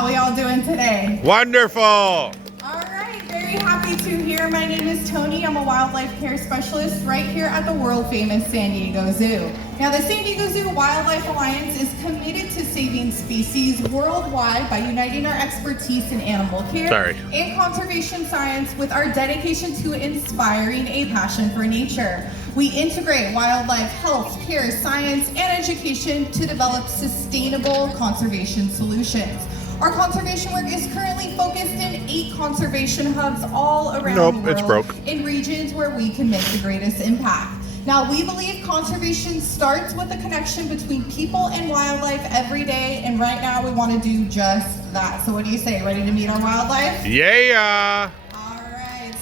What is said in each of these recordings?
How we all doing today? Wonderful. All right, very happy to hear. My name is Tony. I'm a wildlife care specialist right here at the world famous San Diego Zoo. Now, the San Diego Zoo Wildlife Alliance is committed to saving species worldwide by uniting our expertise in animal care and conservation science with our dedication to inspiring a passion for nature. We integrate wildlife health, care, science, and education to develop sustainable conservation solutions. Our conservation work is currently focused in 8 conservation hubs all around the world in regions where we can make the greatest impact. Now, we believe conservation starts with a connection between people and wildlife every day, and right now we want to do just that. So what do you say? Ready to meet our wildlife? Yeah.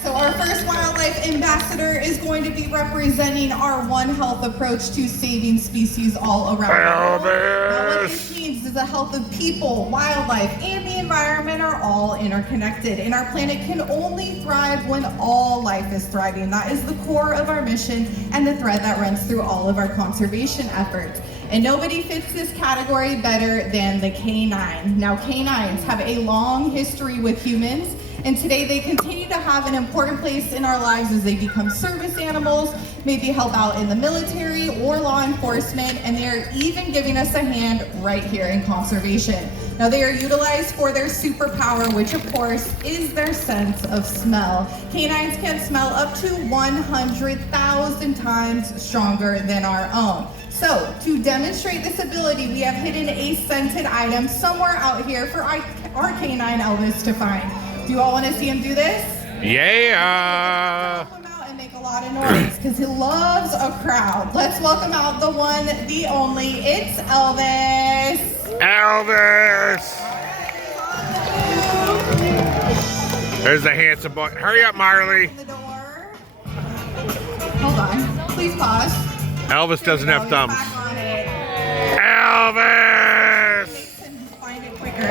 So our first wildlife ambassador is going to be representing our One Health approach to saving species all around the world. Now, what this means is the health of people, wildlife, and the environment are all interconnected, and our planet can only thrive when all life is thriving. That is the core of our mission and the thread that runs through all of our conservation efforts. And nobody fits this category better than the canine. Now, canines have a long history with humans, and today they continue to have an important place in our lives as they become service animals, maybe help out in the military or law enforcement, and they are even giving us a hand right here in conservation. Now, they are utilized for their superpower, which of course is their sense of smell. Canines can smell up to 100,000 times stronger than our own. So, to demonstrate this ability, we have hidden a scented item somewhere out here for our canine Elvis to find. Do you all want to see him do this? Yeah. Let's welcome him out and make a lot of noise because he loves a crowd. Let's welcome out the one, the only. It's Elvis. Elvis. There's the handsome boy. Hurry up, Marley. The door. Hold on. Please pause. Elvis doesn't have thumbs. Back on it. Elvis. Find it quicker.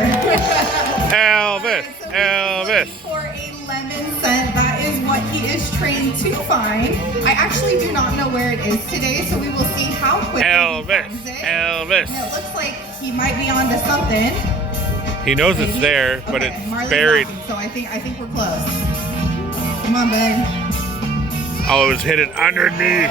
Elvis. So Elvis. For a lemon scent, that is what he is trained to find. I actually do not know where it is today, so we will see how quickly he finds it. Elvis. And it looks like he might be onto something. He knows it's there, but it's buried. Laughing, so I think we're close. Come on, babe. Oh, it was hidden underneath.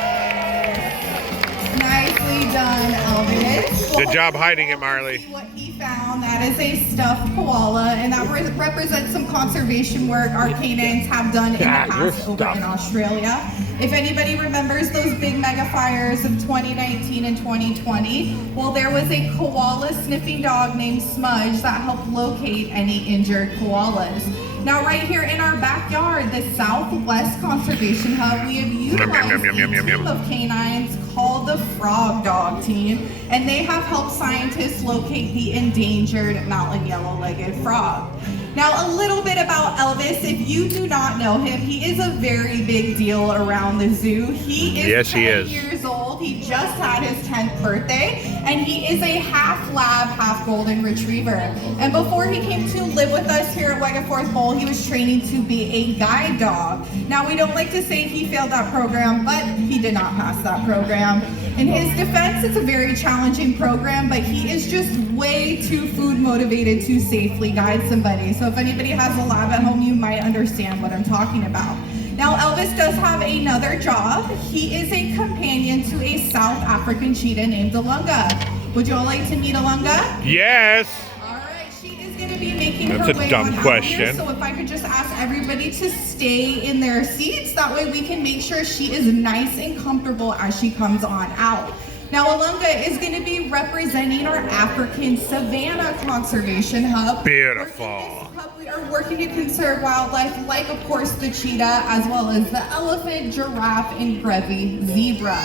Nicely done, Elvis. Good job hiding it, Marley. What he found, that is a stuffed koala, and that represents some conservation work our canines have done in the past over in Australia. If anybody remembers those big mega fires of 2019 and 2020, well, there was a koala sniffing dog named Smudge that helped locate any injured koalas. Now, right here in our backyard, the Southwest Conservation Hub, we have utilized a team of canines called the Frog Dog Team, and they have helped scientists locate the endangered mountain yellow-legged frog. Now, a little bit about Elvis. If you do not know him, he is a very big deal around the zoo. He is 10 years old. He just had his 10th birthday, and he is a half lab, half golden retriever. And before he came to live with us here at Wegeforth Bowl, he was training to be a guide dog. Now, we don't like to say he failed that program, but he did not pass that program. In his defense, it's a very challenging program, but he is just way too food motivated to safely guide somebody. So if anybody has a lab at home, you might understand what I'm talking about. Now, Elvis does have another job. He is a companion to a South African cheetah named Alunga. Would you all like to meet Alunga? Yes. All right, she is going to be making her way That's a dumb question. Here, so if I could just ask everybody to stay in their seats, that way we can make sure she is nice and comfortable as she comes on out. Now, Alunga is going to be representing our African Savannah Conservation Hub. Beautiful. We are working to conserve wildlife like, of course, the cheetah, as well as the elephant, giraffe, and grevy zebra.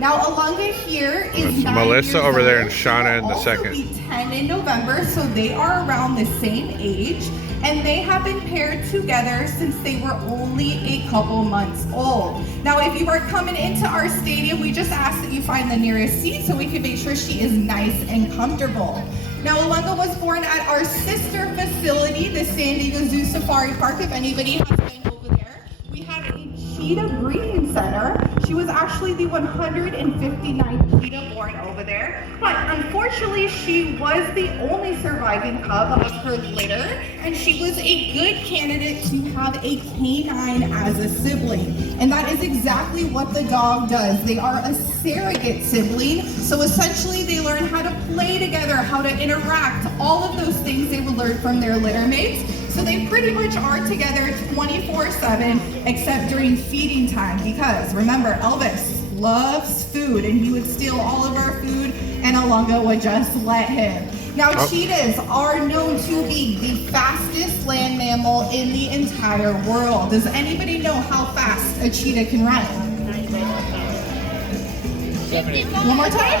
Now, Alunga here is 9 Melissa years over there old. and Shauna in the second. She will also be 10 in November, so they are around the same age, and they have been paired together since they were only a couple months old. Now, if you are coming into our stadium, we just ask that you find the nearest seat so we can make sure she is nice and comfortable. Now, Alunga was born at our sister facility, the San Diego Zoo Safari Park. If anybody has been over there, we have a cheetah breeding center. She was actually the 159th cheetah born over there, but unfortunately she was the only surviving cub of her litter, and she was a good candidate to have a canine as a sibling. And that is exactly what the dog does. They are a surrogate sibling, so essentially they learn how to play together, how to interact, all of those things they would learn from their litter mates. So they pretty much are together 24/7, except during feeding time, because remember, Elvis loves food and he would steal all of our food and Alunga would just let him. Now, cheetahs are known to be the fastest land mammal in the entire world. Does anybody know how fast a cheetah can run? 70. One more time?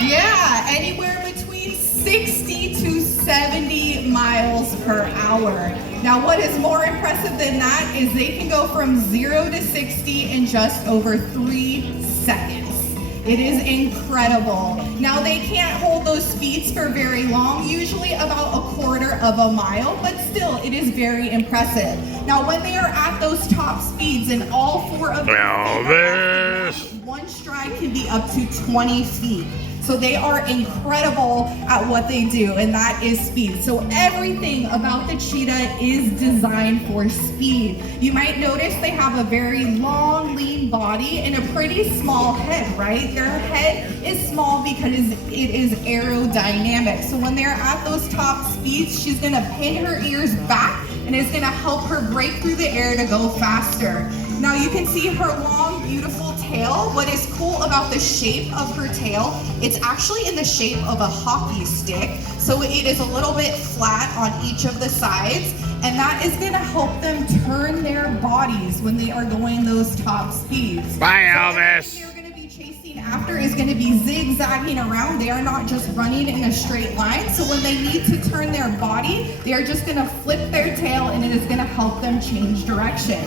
Yeah, anywhere between 60 to 70 miles per hour. Now, what is more impressive than that is they can go from 0 to 60 in just over 3 seconds. It is incredible. Now, they can't hold those speeds for very long, usually about a quarter of a mile, but still, it is very impressive. Now, when they are at those top speeds, and all 4 of them, Elvis. one stride can be up to 20 feet. So they are incredible at what they do, and that is speed. So everything about the cheetah is designed for speed. You might notice they have a very long, lean body and a pretty small head, right? Their head is small because it is aerodynamic. So when they're at those top speeds, she's gonna pin her ears back, and it's gonna help her break through the air to go faster. Now you can see her long, beautiful tail. What is cool about the shape of her tail, it's actually in the shape of a hockey stick. So it is a little bit flat on each of the sides, and that is gonna help them turn their bodies when they are going those top speeds. Bye, So Elvis. they're gonna be chasing after is gonna be zigzagging around. They are not just running in a straight line. So when they need to turn their body, they are just gonna flip their tail, and it is gonna help them change direction.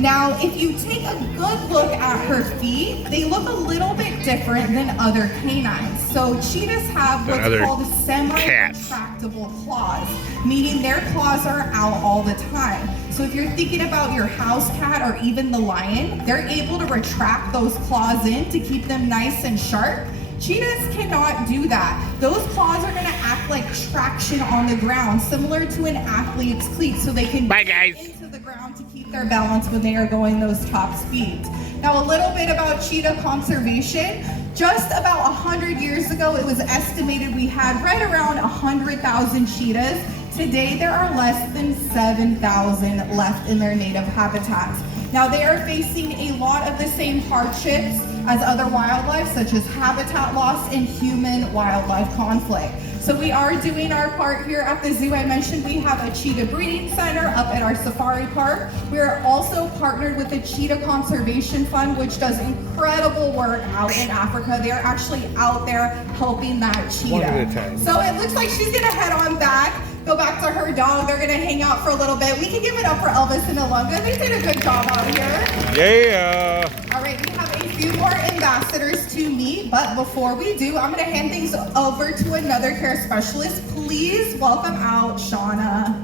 Now, if you take a good look at her feet, they look a little bit different than other canines. So cheetahs have what's called semi-retractable claws, meaning their claws are out all the time. So if you're thinking about your house cat or even the lion, they're able to retract those claws in to keep them nice and sharp. Cheetahs cannot do that. Those claws are gonna act like traction on the ground, similar to an athlete's cleat, so they can Bye, guys. into the ground to keep their balance when they are going those top speeds. Now, a little bit about cheetah conservation. Just about 100 years ago, it was estimated we had right around 100,000 cheetahs. Today, there are less than 7,000 left in their native habitats. Now, they are facing a lot of the same hardships as other wildlife, such as habitat loss and human-wildlife conflict. So we are doing our part here at the zoo. I mentioned we have a cheetah breeding center up at our safari park. We are also partnered with the Cheetah Conservation Fund, which does incredible work out in Africa. They're actually out there helping that cheetah. One at a time. So it looks like she's gonna head on back, go back to her dog. They're gonna hang out for a little bit. We can give it up for Elvis and Alunga. They did a good job out here. Yeah. All right, we have a few more ambassadors to meet, but before we do, I'm gonna hand things over to another care specialist. Please welcome out Shauna.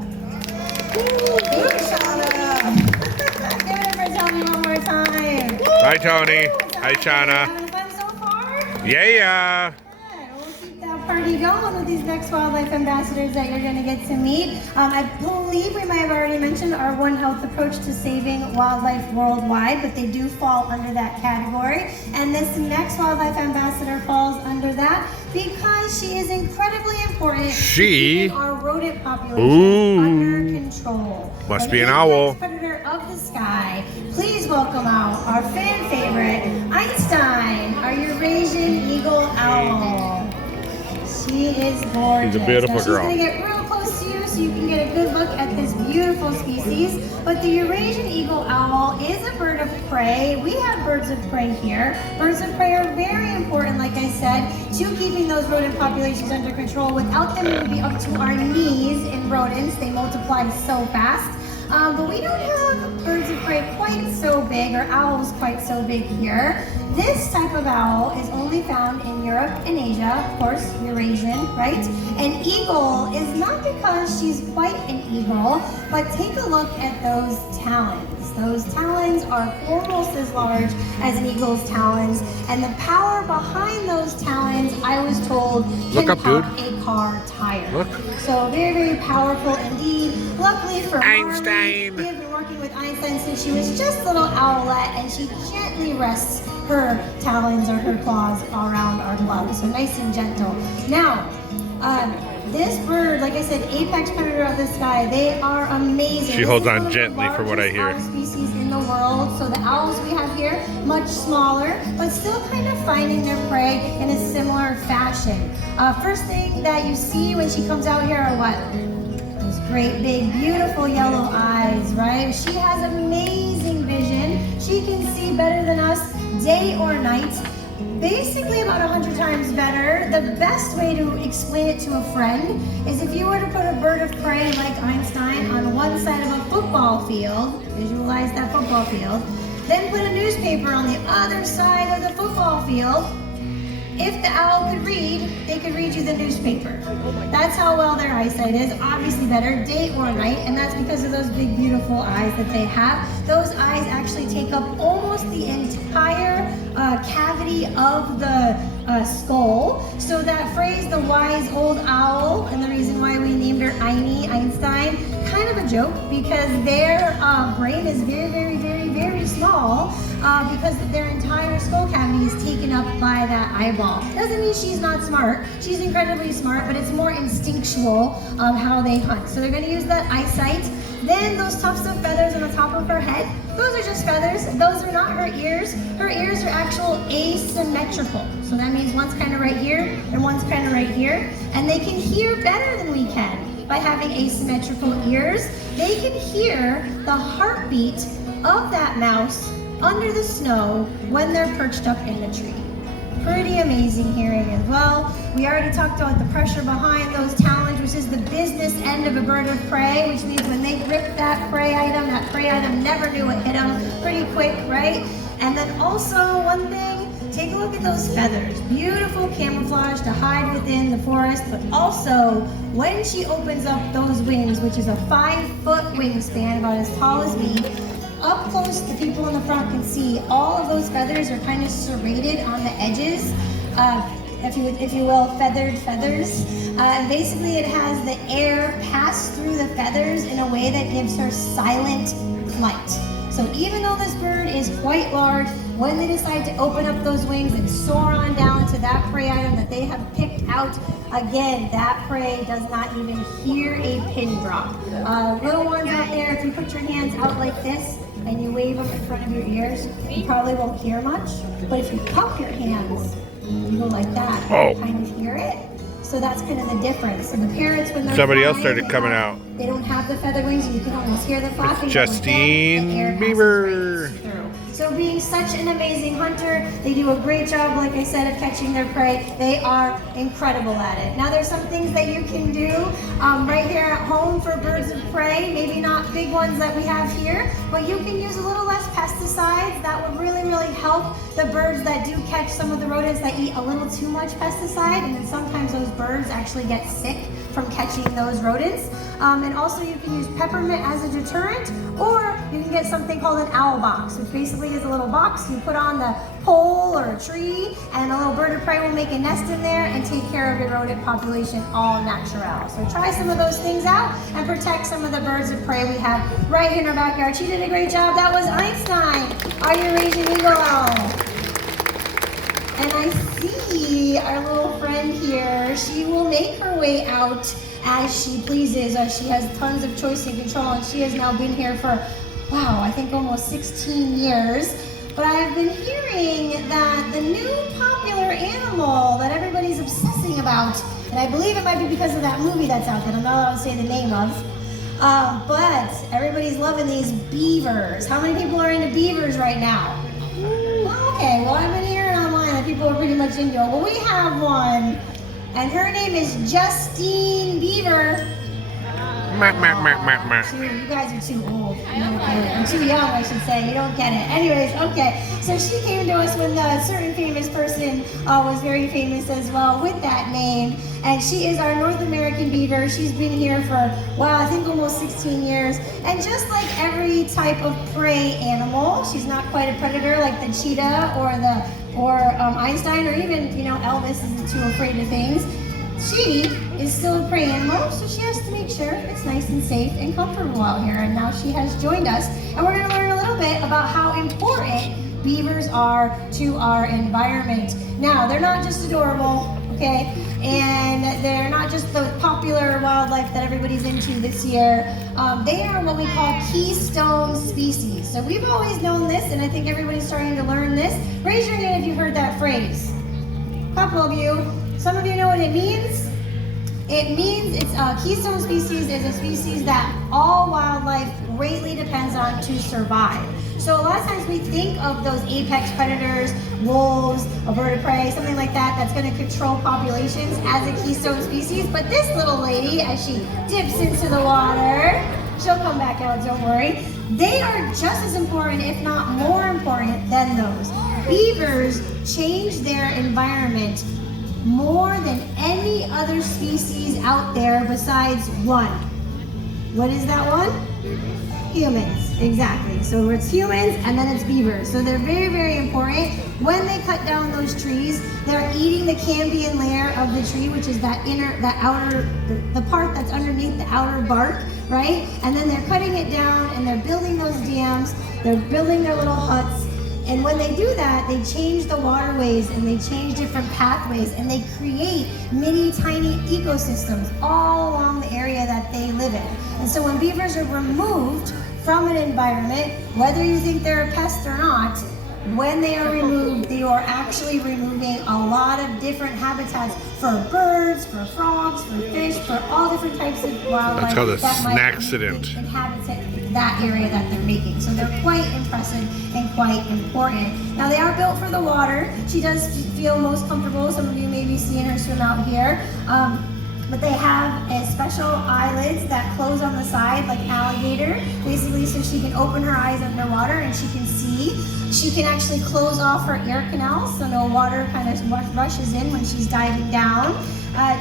Woo, Shauna. Give it up for Tony one more time. Hi, Tony. Hi, Shauna. Having fun so far? Yeah. Good. We'll keep that party going with these next wildlife ambassadors that you're going to get to meet. I believe we might have already mentioned our One Health approach to saving wildlife worldwide, but they do fall under that category. And this next wildlife ambassador falls under that because she is incredibly important to keeping our rodent population under control. Must And be an the owl. Predator of the sky. Please welcome out our fan favorite, Einstein, our Eurasian eagle owl. She is gorgeous. She's a beautiful now, girl. She's going to get real close to you so you can get a good look at this beautiful species. But the Eurasian eagle owl is a bird of prey. We have birds of prey here. Birds of prey are very important, like I said, to keeping those rodent populations under control. Without them, we would be up to our knees in rodents. They multiply so fast. But we don't have birds of prey quite so big, or owls quite so big here. This type of owl is only found in Europe and Asia, of course, Eurasian, right? An eagle is not because she's quite an eagle, but take a look at those talons. Those talons are almost as large as an eagle's talons, and the power behind those talons, I was told, can pop a car tire. Look. So very, very powerful indeed. Luckily for Einstein. Marley, we have been working with Einstein since she was just a little owlet, and she gently rests her talons or her claws around our glove, so nice and gentle. Now, this bird, like I said, apex predator of the sky, they are amazing. She holds on gently for what I hear. Owl species in the world. So the owls we have here, much smaller, but still kind of finding their prey in a similar fashion. First thing that you see when she comes out here are what? Those great big beautiful yellow eyes, right? She has amazing vision. She can see better than us day or night. Basically about 100 times better. The best way to explain it to a friend is if you were to put a bird of prey like Einstein on one side of a football field, visualize that football field, then put a newspaper on the other side of the football field. If the owl could read, they could read you the newspaper. That's how well their eyesight is, obviously better day or night, and that's because of those big beautiful eyes that they have. Those eyes actually take up almost the entire cavity of the skull. So that phrase, the wise old owl, and the reason why we named her Einstein, kind of a joke because their brain is very, very, very, very small because their entire skull cavity is taken up by that eyeball. Doesn't mean she's not smart. She's incredibly smart, but it's more instinctual how they hunt. So they're going to use that eyesight. Then those tufts of feathers on the top of her head, those are just feathers. Those are not her ears. Her ears are actual asymmetrical. So that means one's kind of right here and one's kind of right here. And they can hear better than we can by having asymmetrical ears. They can hear the heartbeat of that mouse under the snow when they're perched up in the tree. Pretty amazing hearing as well. We already talked about the pressure behind those talons, which is the business end of a bird of prey, which means when they grip that prey item never knew it hit them pretty quick, right? And then also one thing, take a look at those feathers. Beautiful camouflage to hide within the forest, but also when she opens up those wings, which is a 5-foot wingspan, about as tall as me, up close, the people in the front can see all of those feathers are kind of serrated on the edges, if you will, feathered feathers. And basically it has the air pass through the feathers in a way that gives her silent flight. So even though this bird is quite large, when they decide to open up those wings and soar on down to that prey item that they have picked out, again, that prey does not even hear a pin drop. Little ones out there, if you put your hands out like this, and you wave them in front of your ears, you probably won't hear much. But if you cup your hands, you go like that, you kind of hear it. So that's kind of the difference. So the parents, when they're somebody else flying, started coming out. They don't have the feather wings, you can almost hear the flapping. Justine Beaver. So being such an amazing hunter, they do a great job, like I said, of catching their prey. They are incredible at it. Now there's some things that you can do right here at home for birds of prey, maybe not big ones that we have here, but you can use a little less pesticides. That would really, really help the birds that do catch some of the rodents that eat a little too much pesticide, and then sometimes those birds actually get sick from catching those rodents. And also you can use peppermint as a deterrent, or you can get something called an owl box, which basically is a little box you put on the pole or a tree, and a little bird of prey will make a nest in there and take care of your rodent population all natural. So try some of those things out and protect some of the birds of prey we have right here in our backyard. She did a great job. That was Einstein, our Eurasian eagle owl. And I see our little friend here. She will make her way out as she pleases. She has tons of choice and control, and she has now been here for, wow, I think almost 16 years. But I've been hearing that the new popular animal that everybody's obsessing about, and I believe it might be because of that movie that's out that I'm not allowed to say the name of, but everybody's loving these beavers. How many people are into beavers right now? Okay, well, I've been hearing online that people are pretty much into it. Well, we have one, and her name is Justine Beaver. You guys are too old. You don't get it. Or too young, I should say. You don't get it. Anyways, okay. So she came to us when a certain famous person was very famous as well with that name. And she is our North American beaver. She's been here for, wow, I think almost 16 years. And just like every type of prey animal, she's not quite a predator like the cheetah or Einstein, or even, Elvis isn't too afraid of things. She is still a prey animal, so she has to make sure it's nice and safe and comfortable out here. And now she has joined us, and we're going to learn a little bit about how important beavers are to our environment. Now, they're not just adorable, okay? And they're not just the popular wildlife that everybody's into this year. They are what we call keystone species. So we've always known this, and I think everybody's starting to learn this. Raise your hand if you've heard that phrase. A couple of you. Some of you know what it means. It means it's a keystone species is a species that all wildlife greatly depends on to survive. So a lot of times we think of those apex predators, wolves, a bird of prey, something like that, that's going to control populations as a keystone species. But this little lady, as she dips into the water, she'll come back out, don't worry. They are just as important, if not more important, than those. Beavers change their environment more than any other species out there besides one. What is that one? Humans, exactly. So it's humans and then it's beavers. So they're very, very important. When they cut down those trees, they're eating the cambium layer of the tree, which is the part that's underneath the outer bark, right? And then they're cutting it down and they're building those dams, they're building their little huts. And when they do that, they change the waterways and they change different pathways and they create mini tiny ecosystems all along the area that they live in. And so when beavers are removed from an environment, whether you think they're a pest or not, when they are removed, they are actually removing a lot of different habitats for birds, for frogs, for fish, for all different types of wildlife. That's called a that might snacksident. inhabit that area that they're making. So they're quite impressive and quite important. Now they are built for the water. She does feel most comfortable. Some of you may be seeing her swim out here. But they have a special eyelids that close on the side like alligator, basically so she can open her eyes underwater and she can see. She can actually close off her ear canal so no water kind of rushes in when she's diving down.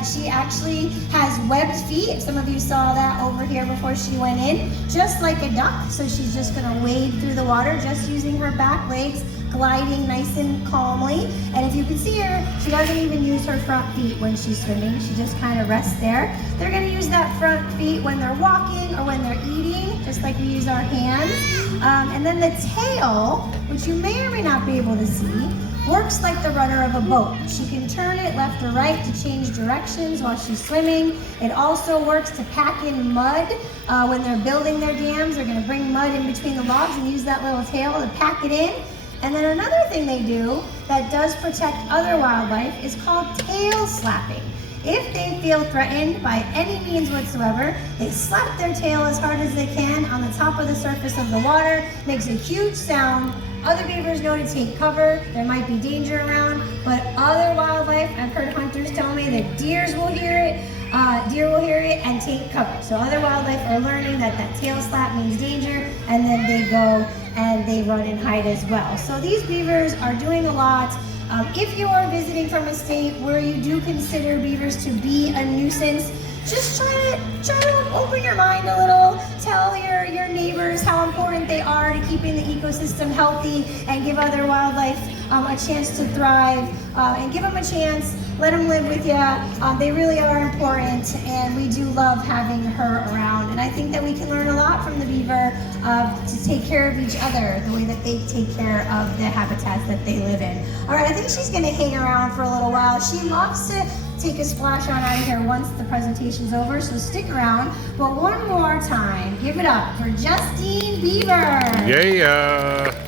She actually has webbed feet, if some of you saw that over here before she went in, just like a duck. So she's just gonna wade through the water just using her back legs, gliding nice and calmly. And if you can see her, she doesn't even use her front feet when she's swimming. She just kind of rests there. They're gonna use that front feet when they're walking or when they're eating, just like we use our hands. And then the tail, which you may or may not be able to see, works like the rudder of a boat. She can turn it left or right to change directions while she's swimming. It also works to pack in mud. When they're building their dams, they're gonna bring mud in between the logs and use that little tail to pack it in. And then another thing they do that does protect other wildlife is called tail slapping. If they feel threatened by any means whatsoever, they slap their tail as hard as they can on the top of the surface of the water, makes a huge sound. Other beavers know to take cover. There might be danger around, but other wildlife, I've heard hunters tell me that deer will hear it and take cover. So other wildlife are learning that that tail slap means danger, and then they go and they run and hide as well. So these beavers are doing a lot. If you are visiting from a state where you do consider beavers to be a nuisance, just try to open your mind a little. Tell your neighbors how important they are to keeping the ecosystem healthy and give other wildlife a chance to thrive, and give them a chance. Let them live with you. They really are important, and we do love having her around. And I think that we can learn a lot from the beaver to take care of each other, the way that they take care of the habitats that they live in. All right, I think she's going to hang around for a little while. She loves to take a splash on out of here once the presentation's over, so stick around. But one more time, give it up for Justine Beaver. Yeah.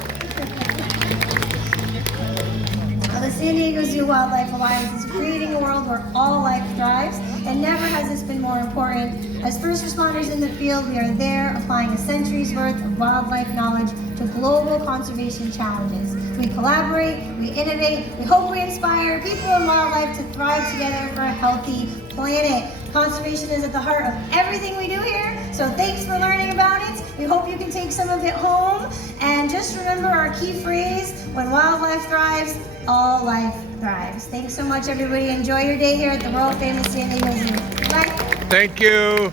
The San Diego Zoo Wildlife Alliance is creating a world where all life thrives, and never has this been more important. As first responders in the field, we are there applying a century's worth of wildlife knowledge to global conservation challenges. we collaborate, we innovate, we hope we inspire people and wildlife to thrive together for a healthy planet. Conservation is at the heart of everything we do here, so thanks for learning about it. We hope you can take some of it home, and just remember our key phrase: when wildlife thrives, all life thrives. Thanks so much, everybody. Enjoy your day here at the world famous San Diego Zoo. Bye. Thank you.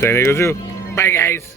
San Diego Zoo. Bye, guys.